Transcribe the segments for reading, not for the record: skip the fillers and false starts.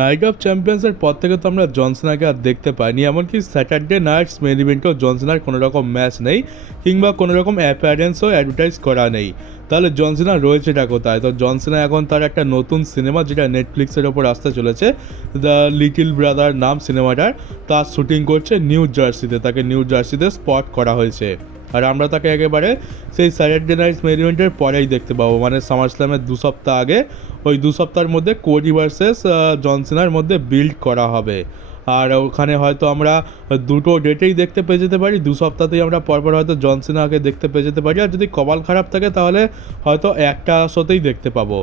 Night of চ্যাম্পিয়ন্সের পর থেকে তো আমরা জন সিনাকে আর দেখতে পাইনি, এমনকি স্যাটারডে নাইটস মেন ইভেন্টেও জন সিনার কোনো রকম ম্যাচ নেই কিংবা কোনো রকম অ্যাপিয়ারেন্সও অ্যাডভার্টাইজ করা নেই। তাহলে জন সিনা রয়েছেটা কোথায়? তো জন সিনা এখন তার একটা নতুন সিনেমা যেটা নেটফ্লিক্সের ওপর আসতে চলেছে, দ্য লিটল ব্রাদার নাম সিনেমাটার, তার শুটিং করছে নিউ জার্সিতে। তাকে নিউ জার্সিতে স্পট করা হয়েছে আর আমরা তাকে একেবারে সেই স্যাটারডে নাইটস মেন ইভেন্টের পরেই দেখতে পাবো, মানে সামার স্ল্যামের 2 সপ্তাহ আগে। ওই 2 সপ্তাহের মধ্যে কোডি ভার্সেস জন সিনার মধ্যে বিল্ড করা হবে। আর ওখানে হয়তো আমরা দুটো ডেটেই দেখতে পেয়ে যেতে পারি, 2 সপ্তাহতেই আমরা পরপর হয়তো জন সিনাকে দেখতে পেয়ে যেতে পারি। আর যদি কপাল খারাপ থাকে তাহলে হয়তো একটা শোতেই দেখতে পাবো,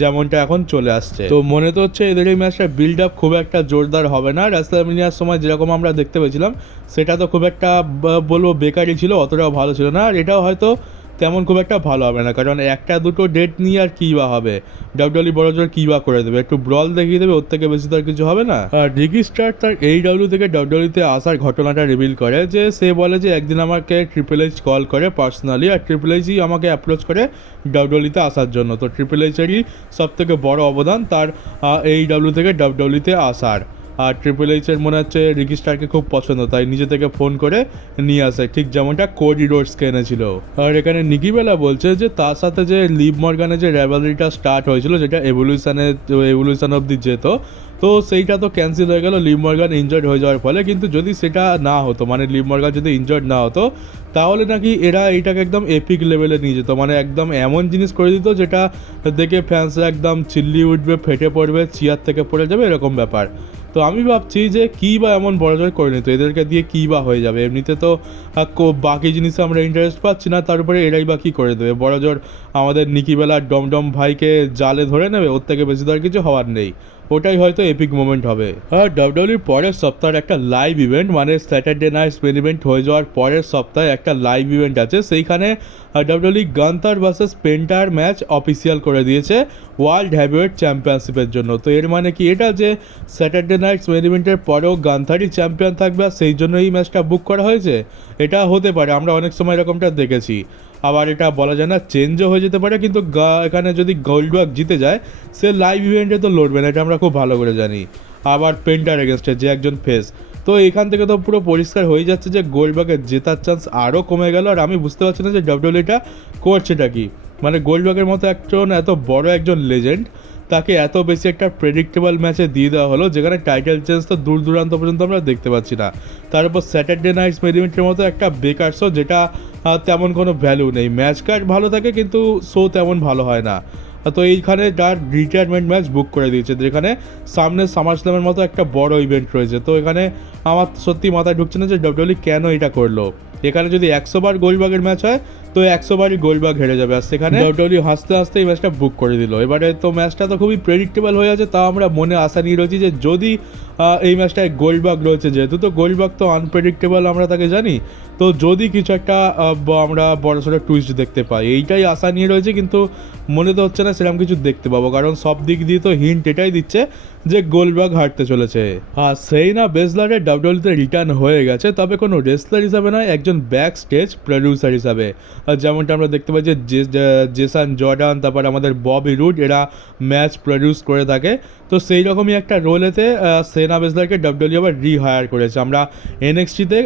যেমনটা এখন চলে আসছে। তো মনে তো হচ্ছে এদের এই ম্যাচটা বিল্ড আপ খুব একটা জোরদার হবে না। রেসলম্যানিয়ার সময় যেরকম আমরা দেখতে পেয়েছিলাম সেটা তো খুব একটা বলবো বেকারই ছিল, অতটাও ভালো ছিল না। আর এটাও হয়তো তেমন খুব একটা ভালো হবে না, কারণ একটা দুটো ডেট নিয়ে আর কী বা হবে, ডাব্লিউডব্লিউ বড় জোর কী বা করে দেবে, একটু ব্রল দেখিয়ে দেবে, ওর থেকে বেশি তো আর কিছু হবে না। আর রিকি স্টার তার AEW থেকে ডাব্লিউডব্লিউতে আসার ঘটনাটা রিভিল করে, যে সে বলে যে একদিন আমাকে ট্রিপল এইচ কল করে পার্সোনালি, আর ট্রিপল এইচই আমাকে অ্যাপ্রোচ করে ডাব্লিউডব্লিউতে আসার জন্য। তো ট্রিপল এইচেরই সব থেকে বড় অবদান তার AEW থেকে ডাব্লিউডব্লিউতে আসার। আর ট্রিপল এইচের মনে হচ্ছে রিকি স্টারকে খুব পছন্দ, তাই নিজে থেকে ফোন করে নিয়ে আসে, ঠিক যেমনটা কোডি রোডসকে এনেছিল। আর এখানে নিকি বেলা বলছে যে তার সাথে যে লিভ মর্গানের যে রাইভালরিটা স্টার্ট হয়েছিল, যেটা এভলিউশন অবধি যেত, তো সেইটা তো ক্যান্সেল হয়ে গেল লিভ মর্গান ইনজার্ড হয়ে যাওয়ার ফলে। কিন্তু যদি সেটা না হতো, মানে লিভ মর্গান যদি ইনজার্ড না হতো, তাহলে নাকি এরা এইটাকে একদম এপিক লেভেলে নিয়ে যেত, মানে একদম এমন জিনিস করে দিত যেটা দেখে ফ্যান্সরা একদম চিল্লি উঠবে, ফেটে পড়বে, চেয়ার থেকে পড়ে যাবে, এরকম ব্যাপার। তো আমি ভাবছি যে কী বা এমন বড়জোর করে নিত, এদেরকে দিয়ে কী বা হয়ে যাবে। এমনিতে তো বাকি জিনিসে আমরা ইন্টারেস্ট পাচ্ছি না, তার উপরে এরাই বা কী করে দেবে। বড়জোর আমাদের নিকিবেলার ডমডম ভাইকে জালে ধরে নেবে, ওর থেকে বেশি তো আর কিছু হওয়ার নেই। ওটাই হয়তো এপিক মোমেন্ট হবে। আর ডাব্লিউডব্লিউর পরের সপ্তাহের একটা লাইভ ইভেন্ট, মানে স্যাটারডে নাইটস মেন ইভেন্ট হয়ে যাওয়ার পরের সপ্তাহে একটা লাইভ ইভেন্ট আছে। সেইখানে WW Gunther versus painter match official করে দিয়েছে ওয়ার্ল্ড হেভিওয়েট চ্যাম্পিয়নশিপের জন্য। তো এর মানে কি এটা যে স্যাটারডে নাইটস মেন ইভেন্টের পরেও গান্থারই চ্যাম্পিয়ন থাকবে, আর সেই জন্য এই ম্যাচটা বুক করা হয়েছে? এটা হতে পারে, আমরা অনেক সময় এরকমটা দেখেছি। আবার এটা বলা যায় না, চেঞ্জও হয়ে যেতে পারে। কিন্তু এখানে যদি গোল্ডবার্গ জিতে যায়, সে লাইভ ইভেন্টে তো লড়বে না, এটা আমরা খুব ভালো করে জানি। আবার পেন্টার এগেনস্টে যে একজন ফেস, তো এখান থেকে তো পুরো পরিষ্কার হয়ে যাচ্ছে যে গোল্ডবার্গের জেতার চান্স আরও কমে গেল। আর আমি বুঝতে পারছি না যে ডাব্লিউডব্লিউটা করছেটা কি। মানে গোল্ডবার্গের মতো একজন এত বড় একজন লেজেন্ড, তাকে এত বেশি একটা প্রেডিক্টেবল ম্যাচে দিয়ে দেওয়া হলো, যেখানে টাইটেল চেঞ্জ তো দূর দূরান্ত পর্যন্ত আমরা দেখতে পাচ্ছি না। তার উপর স্যাটারডে নাইটস মেন ইভেন্টের মতো একটা বেকার শো, যেটা তেমন কোনো ভ্যালু নেই। ম্যাচ কার্ড ভালো থাকে কিন্তু শো তেমন ভালো হয় না। তো এইখানে তার রিটায়ারমেন্ট ম্যাচ বুক করে দিয়েছে, যেখানে সামনে সামার স্ল্যামের মতো একটা বড় ইভেন্ট রয়েছে। তো এখানে আমার সত্যি মাথায় ঢুকছে না যে ডাব্লিউডব্লিউ কেন এটা করলো। এখানে যদি 100 বার গোল্ডবার্গের ম্যাচ হয়, তো 100 বারই গোল্ডবার্গ হেরে যাবে। আর সেখানে ডাব্লিউডব্লিউ হাসতে হাসতে এই ম্যাচটা বুক করে দিল। এবারে তো ম্যাচটা তো খুবই প্রেডিক্টেবল হয়ে আছে, তাও আমরা মনে আশা নিয়ে রয়েছি যে যদি এই ম্যাচটায় গোল্ডবার্গ রয়েছে, যেহেতু তো গোল্ডবার্গ তো আনপ্রেডিক্টেবল আমরা তাকে জানি, তো যদি কিছু একটা আমরা বড়সড় টুইস্ট দেখতে পাই, এইটাই আশা নিয়ে রয়েছে। কিন্তু মনে তো হচ্ছে না সেরকম কিছু দেখতে পাবো, কারণ সব দিক দিয়ে তো হিন্ট এটাই দিচ্ছে যে গোল্ডবার্গ হারতে চলেছে। আর সেই না বেসলারের ডাব্লিউডব্লিউতে রিটার্ন হয়ে গেছে, তবে কোনো রেসলার হিসাবে নয়, একজন ব্যাক স্টেজ প্রডিউসার হিসাবে। যেমনটা আমরা দেখতে পাই যে জেসন জর্ডান, তারপর আমাদের ববি রুড, এরা ম্যাচ প্রডিউস করে থাকে। তো সেই রকমই একটা রোলেতে সেনা বেসলারকে ডাব্লিউডব্লিউ আবার রিহায়ার করেছে। আমরা NXT-তে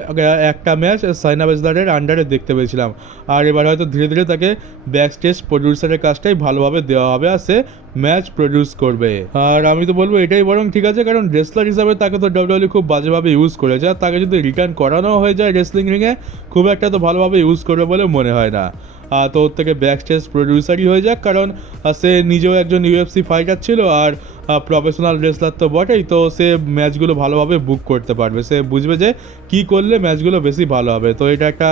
একটা ম্যাচ সাইনা বেসলারের আন্ডারে দেখতে পেয়েছিলাম, আর এবার হয়তো ধীরে ধীরে তাকে ব্যাক স্টেজ প্রডিউসারের কাজটাই ভালোভাবে দেওয়া হবে, আর সে ম্যাচ প্রডিউস করবে। আর আমি তো বলবো এটাই বরং ঠিক আছে, কারণ রেসলার হিসাবে তাকে তো ডাব্লিউডব্লিউ খুব বাজেভাবে ইউজ করেছে। আর তাকে যদি রিটার্ন করানো হয়ে যায় রেসলিং রিংয়ে, খুব একটা তো ভালোভাবে ইউজ করবে বলে মনে হয় না। তো ওর থেকে ব্যাক স্টেজ প্রডিউসারই হয়ে যাক, কারণ সে নিজেও একজন UFC ফাইটার ছিল, আর প্রফেশনাল রেসলার তো বটেই। তো সে ম্যাচগুলো ভালোভাবে বুক করতে পারবে, সে বুঝবে যে কী করলে ম্যাচগুলো বেশি ভালো হবে। তো এটা একটা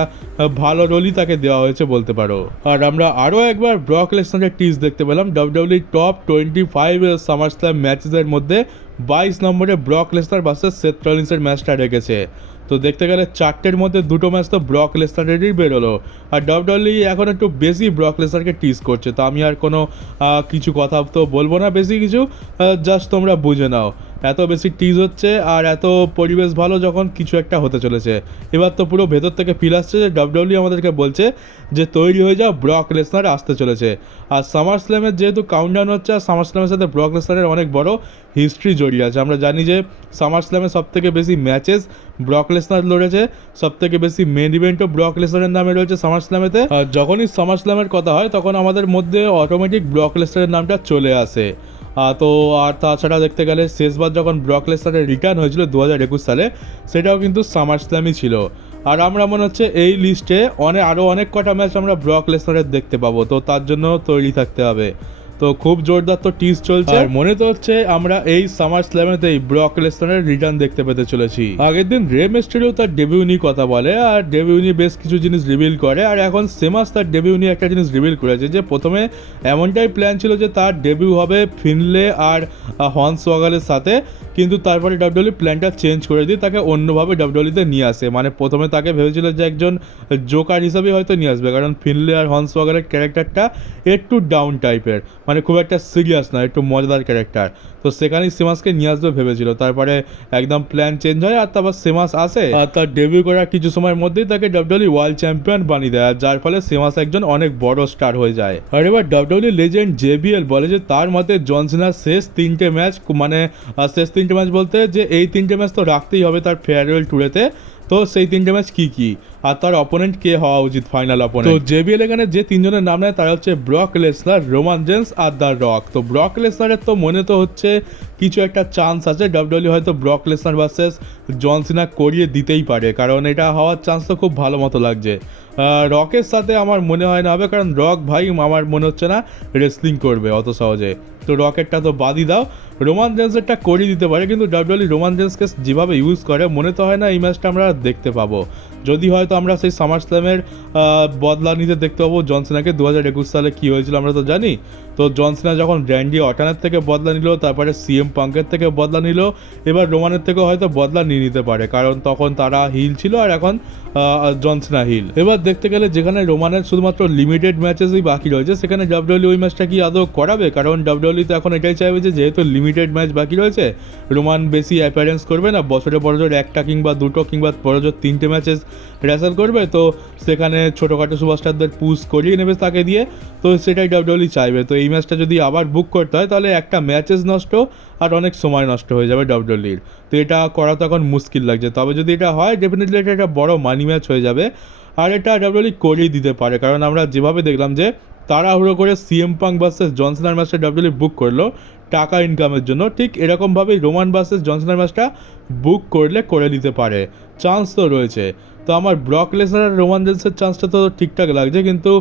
ভালো রোলই তাকে দেওয়া হয়েছে বলতে পারো। আর আমরা আরও একবার ব্রক লেসনারের টিজ দেখতে পেলাম। ডাব্লিউডব্লিউ টপ 25 সামার স্ল্যাম ম্যাচেসের মধ্যে 22 নম্বরে ব্রক লেসনার ভার্সেস সেথ রলিন্সের ম্যাচটা রেখেছে। তো দেখতে গেলে 4টের মধ্যে 2টো ম্যাচ তো ব্রক লেসনারেরই বেরোলো। আর ডাব্লিউডব্লিউ এখন একটু বেশি ব্রক লেসনারকে টিজ করছে। তো আমি আর কোনো কিছু কথা তো বলবো না, বেশি কিছু, জাস্ট তোমরা বুঝে নাও। এত বেশি টিজ হচ্ছে আর এত পরিবেশ ভালো যখন কিছু একটা হতে চলেছে। এবার তো পুরো ভেতর থেকে ফিল আসছে যে ডাব্লিউডাব্লিউ আমাদেরকে বলছে যে তৈরি হয়ে যাও, ব্রক লেসনার আসতে চলেছে। আর সামার স্ল্যামের যেহেতু কাউন্টডাউন হচ্ছে, আর সামার স্ল্যামের সাথে ব্রক লেসনারের অনেক বড় হিস্ট্রি জড়িয়ে আছে। আমরা জানি যে সামার স্ল্যামে সবথেকে বেশি ম্যাচেস ব্রক লেসনার লড়েছে, সবথেকে বেশি মেন ইভেন্টও ব্রক লেসনারের নামে রয়েছে সামার স্ল্যামেতে। আর যখনই সামার স্ল্যামের কথা হয় তখন আমাদের মধ্যে অটোমেটিক ব্রক লেসনারের নামটা চলে আসে। তো আর তাছাড়া দেখতে গেলে শেষবার যখন ব্রক লেসনারের রিটার্ন হয়েছিল 2021 সালে, সেটাও কিন্তু সামার স্ল্যামই ছিল। আর আমরা মনে হচ্ছে এই লিস্টে আরও অনেক কটা ম্যাচ আমরা ব্রক লেসনারের দেখতে পাবো, তো তার জন্য তৈরি থাকতে হবে। তো খুব জোরদার তো টিজ চলছে, আর মনে তো হচ্ছে আমরা এই সামার স্ল্যামেতেই ব্রক লেসনারের রিটার্ন দেখতে পেতে চলেছি। আগের দিন রে মিস্টেরিও তার ডেবিউ নিয়ে কথা বলে, আর ডেবিউ নিয়ে বেশ কিছু জিনিস রিভিল করে। আর এখন সেমাস তার ডেবিউ নিয়ে একটা জিনিস রিভিল করেছে যে প্রথমে এমনটাই প্ল্যান ছিল যে তার ডেবিউ হবে ফিনলে আর হর্নসওয়াগারের সাথে, কিন্তু তারপরে ডাব্লিউডাব্লিউ প্ল্যানটা চেঞ্জ করে দিয়ে তাকে অন্যভাবে ডাব্লিউডাব্লিউতে নিয়ে আসে। মানে প্রথমে তাকে ভেবেছিল যে একজন জোকার হিসাবে হয়তো নিয়ে আসবে, কারণ ফিনলে আর হর্নসওয়াগারের ক্যারেক্টারটা একটু ডাউন টাইপের, মানে খুব একটা সিরিয়াস না, একটু মজাদার ক্যারেক্টার। তো সেখানেই সেমাসকে নিয়ে আসবে ভেবেছিল, তারপরে একদম প্ল্যান চেঞ্জ হয় আর তারপর সেমাস আসে আর তার ডেবিউ করার কিছু সময়ের মধ্যেই তাকে ডাব্লিউডাব্লিউ ওয়ার্ল্ড চ্যাম্পিয়ন বানিয়ে দেয়, যার ফলে সেমাস একজন অনেক বড় স্টার হয়ে যায়। আর এবার ডাব্লিউডাব্লিউ লেজেন্ড জেবিএল বলে যে তার মতে জন সিনার শেষ 3টে ম্যাচ, মানে শেষ 3টে ম্যাচ বলতে যে এই 3টে ম্যাচ তো রাখতেই হবে তার ফেয়ারওয়েল ট্যুরেতে। তো সেই 3টে ম্যাচ কি আর তার অপোনেন্ট কে হওয়া উচিত ফাইনাল অপোনেন্ট। তো জেবিএল এখানে যে 3জনের নাম নেয় তারা হচ্ছে ব্রক লেসনার, রোমান জেন্স আর দ্য রক। তো ব্রক লেসনারের তো মনে তো হচ্ছে কিছু একটা চান্স আছে, ডাব্লিউডাব্লিউ হয়তো ব্রক লেসনার ভার্সেস জন সিনা করিয়ে দিতেই পারে, কারণ এটা হওয়ার চান্স তো খুব ভালো মতো লাগছে। রকের সাথে আমার মনে হয় না হবে, কারণ রক ভাই আমার মনে হচ্ছে না রেসলিং করবে অত সহজে। তো রকেটটা তো বাদই দাও, রোমান জেন্সেরটা করিয়ে দিতে পারে, কিন্তু ডাব্লিউডাব্লিউ রোমান জেন্সকে যেভাবে ইউজ করে মনে তো হয় না এই ম্যাচটা আমরা দেখতে পাবো। যদি হয়তো আমরা সেই সামার স্ল্যামের বদলা নিতে দেখতে পাবো জন সিনাকে। 2021 সালে কী হয়েছিল আমরা তো জানি। তো জন সিনা যখন র্যান্ডি অর্টনের থেকে বদলা নিল, তারপরে সিএম পাঙ্কের থেকে বদলা নিল, এবার রোমানের থেকেও হয়তো বদলা নিয়ে নিতে পারে, কারণ তখন তারা হিল ছিল আর এখন জন সিনা হিল। এবার দেখতে গেলে যেখানে রোমানের শুধুমাত্র লিমিটেড ম্যাচেসই বাকি রয়েছে, সেখানে ডাব্লিউডাব্লিউ ওই ম্যাচটা কি আদৌ করাবে? কারণ ডাব্লিউডাব্লিউ তো এখন এটাই চাইবে যে যেহেতু লিমিটেড ম্যাচ বাকি রয়েছে, রোমান বেশি অ্যাপিয়ারেন্স করবে না, বছরে বড়জোর একটা কিংবা দুটো কিংবা বড়জোর 3টে ম্যাচেস রেসাল করবে, তো সেখানে ছোটোখাটো সুপারস্টারদের পুশ করিয়ে নেবে তাকে দিয়ে। তো সেটাই ডাব্লিউডাব্লিউ চাইবে। তো এই ম্যাচটা যদি আবার বুক করতে হয় তাহলে একটা ম্যাচেস নষ্ট আর অনেক সময় নষ্ট হয়ে যাবে ডাব্লিউডাব্লিউর। তো এটা করা তো এখন মুশকিল লাগছে। তবে যদি এটা হয় ডেফিনেটলি এটা একটা বড় মানি ম্যাচ হয়ে যাবে, আর এটা ডাব্লিউডাব্লিউ করিয়ে দিতে পারে, কারণ আমরা যেভাবে দেখলাম যে তাড়াহুড়ো করে সিএম পাঙ্ক ভার্সেস জন সিনার ম্যাচটা ডাব্লিউডাব্লিউ বুক করলো টাকা ইনকামের জন্য, ঠিক এরকমভাবেই রোমান ভার্সেস জন সিনার ম্যাচটা বুক করলে করে দিতে পারে, চান্স তো রয়েছে। তো আমার ব্রক লেসনার আর রোমান জেন্সের চান্সটা তো ঠিকঠাক লাগছে, কিন্তু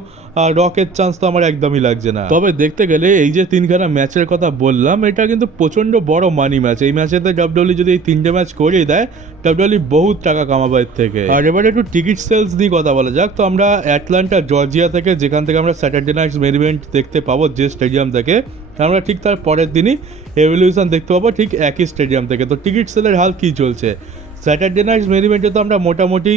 রকের চান্স তো আমার একদমই লাগছে না। তবে দেখতে গেলে এই যে 3খানা ম্যাচের কথা বললাম, এটা কিন্তু প্রচণ্ড বড় মানি ম্যাচ। এই ম্যাচেতে ডাব্লিউডাব্লিউ যদি এই 3টে ম্যাচ করিয়ে দেয়, ডাব্লিউডাব্লিউ বহুত টাকা কামাবে এর থেকে। আর এবার একটু টিকিট সেলস নিয়ে কথা বলা যাক। তো আমরা অ্যাটলান্টা জর্জিয়া থেকে, যেখান থেকে আমরা স্যাটারডে নাইট মেন ইভেন্ট দেখতে পাবো যে স্টেডিয়াম থেকে, আমরা ঠিক তার পরের দিনই এভলিউশন দেখতে পাবো ঠিক একই স্টেডিয়াম থেকে। তো টিকিট সেলের হাল কী চলছে? স্যাটারডে নাইট মেন ইভেন্টে তো আমরা মোটামুটি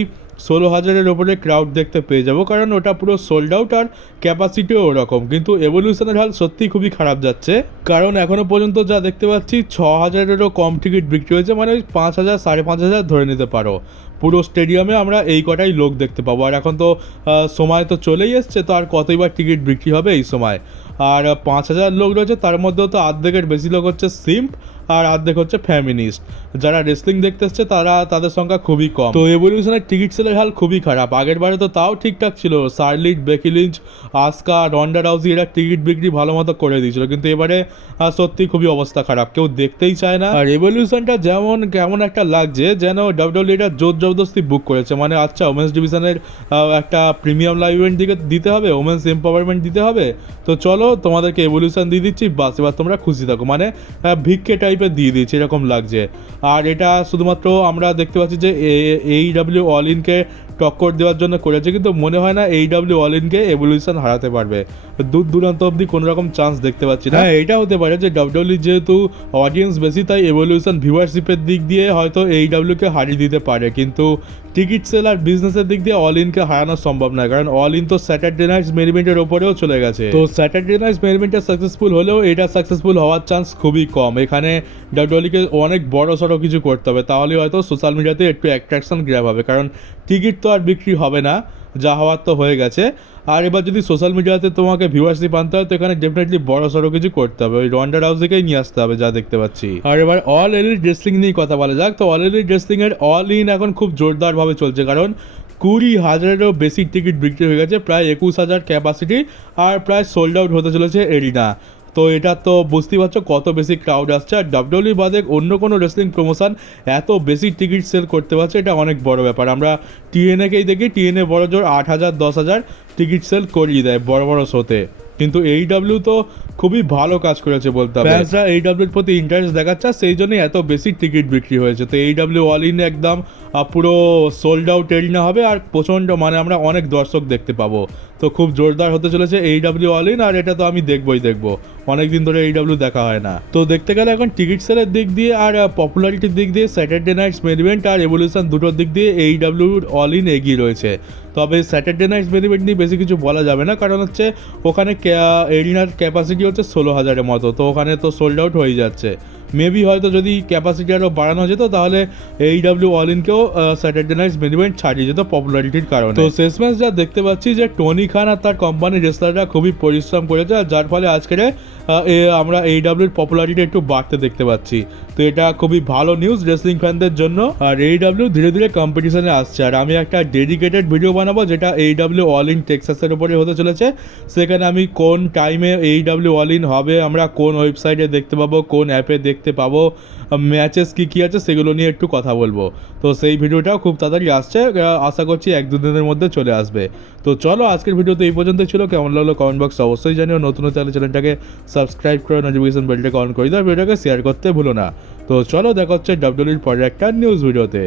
16,000-এর ওপরে ক্রাউড দেখতে পেয়ে যাবো, কারণ ওটা পুরো সোল্ড আউট আর ক্যাপাসিটিও ওরকম। কিন্তু এভলিউশনের হাল সত্যিই খুবই খারাপ যাচ্ছে, কারণ এখনও পর্যন্ত যা দেখতে পাচ্ছি 6,000-এরও কম টিকিট বিক্রি হয়েছে, মানে ওই 5,000 5,500 ধরে নিতে পারো। পুরো স্টেডিয়ামে আমরা এই কটাই লোক দেখতে পাবো। আর এখন তো সময় তো চলেই এসছে, তো আর কতইবার টিকিট বিক্রি হবে এই সময়। আর 5,000 লোক রয়েছে, তার মধ্যেও তো অর্ধেকের বেশি লোক হচ্ছে সিম্প আর অর্ধেক হচ্ছে ফ্যামিনিস্ট। যারা রেসলিং দেখতে এসছে তাদের সংখ্যা খুবই কম। তো এভলিউশনের টিকিট সেলের হাল খুবই খারাপ। আগের বারে তো তাও ঠিকঠাক ছিল, শার্লিট, বেকি লিঞ্চ, আসকা, রন্ডা রাউজি এরা টিকিট বিক্রি ভালো মতো করে দিয়েছিল, কিন্তু এবারে সত্যি খুবই অবস্থা খারাপ, কেউ দেখতেই চায় না। আর এভলিউশনটা কেমন একটা লাগছে যেন ডাব্লিউডাব্লিউ এটা জোর জবরদস্তি বুক করেছে। মানে আচ্ছা, ওমেন্স ডিভিশনের একটা প্রিমিয়াম লাইভ ইভেন্ট দিতে হবে, ওমেন্স এম্পাওয়ারমেন্ট দিতে হবে, তো চলো তোমাদেরকে এভলিউশন দিয়ে দিচ্ছি, বাস এবার তোমরা খুশি থাকো। মানে ভিক্ষে টাইপের দিয়ে দিয়েছে এরকম লাগছে। আর এটা শুধুমাত্র আমরা দেখতে পাচ্ছি যে AEW অল ইনকে টক্কর দেওয়ার জন্য করেছে, কিন্তু মনে হয় না AEW অল ইনকে এভলিউশন হারাতে পারবে। দূর দূরান্ত অবধি কোনো রকম চান্স দেখতে পাচ্ছি না। হ্যাঁ, এটা হতে পারে যে ডাব্লিউডাব্লিউ যেহেতু অডিয়েন্স বেশি, তাই এভলিউশন ভিউয়ারশিপের দিক দিয়ে হয়তো AEW-কে হারিয়ে দিতে পারে, কিন্তু টিকিট সেল আর বিজনেসের দিক দিয়ে অল ইনকে হারানো সম্ভব নয়, কারণ অল ইন তো স্যাটারডে নাইট মেন ইভেন্টের ওপরেও চলে গেছে। তো স্যাটারডে নাইট মেন ইভেন্টটা সাকসেসফুল হলেও এটা সাকসেসফুল হওয়ার চান্স খুবই কম। এখানে ডাব্লিউডব্লিউইকে অনেক বড় সড়ো কিছু করতে হবে, তাহলে হয়তো সোশ্যাল মিডিয়াতে একটু অ্যাট্রাকশন গ্র্যাব হবে, কারণ টিকিট তো আর বিক্রি হবে না, যা হওয়ার তো হয়ে গেছে। আর এবার যদি সোশ্যাল মিডিয়াতে তোমাকে ভিউয়ারশিপ আনতে হয় তো এখানে ডেফিনেটলি বড় সড়ো কিছু করতে হবে, ওই রন্ডা রাউজিকেই নিয়ে আসতে হবে যা দেখতে পাচ্ছি। আর এবার অল এলিট রেসলিং নিয়ে কথা বলা যাক। তো অল এলিট রেসলিংয়ের অল ইন এখন খুব জোরদারভাবে চলছে, কারণ 20,000-এরও বেশি টিকিট বিক্রি হয়ে গেছে, প্রায় 21,000 ক্যাপাসিটি, আর প্রায় সোল্ড আউট হতে চলেছে এরিনা। তো এটা তো বুঝতেই পারছো কত বেশি ক্রাউড আসছে, আর ডাব্লিউডব্লিউই বাদে অন্য কোনো রেসলিং প্রমোশন এত বেশি টিকিট সেল করতে পারছে, এটা অনেক বড় ব্যাপার। আমরা টিএনএকেই দেখি, টিএনএ বড় জোর 8,000 10,000 টিকিট সেল করিয়ে দেয় বড় বড় শোতে, কিন্তু এইডাব্লিউ তো খুবই ভালো কাজ করেছে বলতে হবে। ফ্যান্সরা এইডাব্লিউর প্রতি ইন্টারেস্ট দেখাচ্ছে, সেই জন্যই এত বেশি টিকিট বিক্রি হয়েছে। তো এইডাব্লিউ অল ইন একদম পুরো সোল্ড আউট এরিনা হবে, আর প্রচণ্ড মানে আমরা অনেক দর্শক দেখতে পাবো। তো খুব জোরদার হতে চলেছে এইডাব্লিউ অল ইন, আর এটা তো আমি দেখবই দেখবো, অনেক দিন ধরে এইডাব্লিউ দেখা হয় না। তো দেখতে গেলে এখন টিকিট সেলের দিক দিয়ে আর পপুলারিটির দিক দিয়ে স্যাটারডে নাইটস মেন ইভেন্ট আর এভলিউশন দুটোর দিক দিয়ে এইডাব্লিউ অল ইন এগিয়ে রয়েছে। তবে স্যাটারডে নাইটস মেন ইভেন্ট নিয়ে বেশি কিছু বলা যাবে না, কারণ হচ্ছে ওখানে এরিনার ক্যাপাসিটি হচ্ছে 16,000-এর মতো, তো ওখানে তো সোল্ড আউট হয়ে যাচ্ছে। মেবি হয়তো যদি ক্যাপাসিটি আরও বাড়ানো যেত তাহলে এইডাব্লিউ অল ইনকেও স্যাটারডে নাইটস মেন ইভেন্ট ছাড়িয়ে যেত পপুলারিটির কারণে। তো শেষ ম্যাচ যা দেখতে পাচ্ছি যে টনি খান আর তার কোম্পানির রেসলাররা খুবই পরিশ্রম করেছে, আর যার ফলে আজকের আমরা এইডাব্লিউর পপুলারিটি একটু বাড়তে দেখতে পাচ্ছি। তো এটা খুবই ভালো নিউজ রেসলিং ফ্যানদের জন্য। আর এইডাব্লিউ ধীরে ধীরে কম্পিটিশনে আসছে, আর আমি একটা ডেডিকেটেড ভিডিও বানাবো যেটা এইডাব্লিউ অল ইন টেক্সাসের উপরে হতে চলেছে। সেখানে আমি কোন টাইমে এইডাব্লিউ অল ইন হবে, আমরা কোন ওয়েবসাইটে দেখতে পাবো, কোন অ্যাপে দেখতে পাবো, ম্যাচেস কী আছে সেগুলো নিয়ে একটু কথা বলবো। তো সেই ভিডিওটাও খুব তাড়াতাড়ি আসছে, আশা করছি 1-2 দিনের মধ্যে চলে আসবে। তো চলো আজকের ভিডিওতে এই পর্যন্তই ছিল। কেমন লাগলো কমেন্ট বক্সে অবশ্যই জানিও। নতুন হতে হলে চ্যানেলটাকে সাবস্ক্রাইব করে নোটিফিকেশন বেলটাকে অন করে দাও, ভিডিওটাকে শেয়ার করতে ভুলো না। তো চলো দেখা হচ্ছে ডাব্লিউডব্লিউইর পরের একটা নিউজ ভিডিওতে।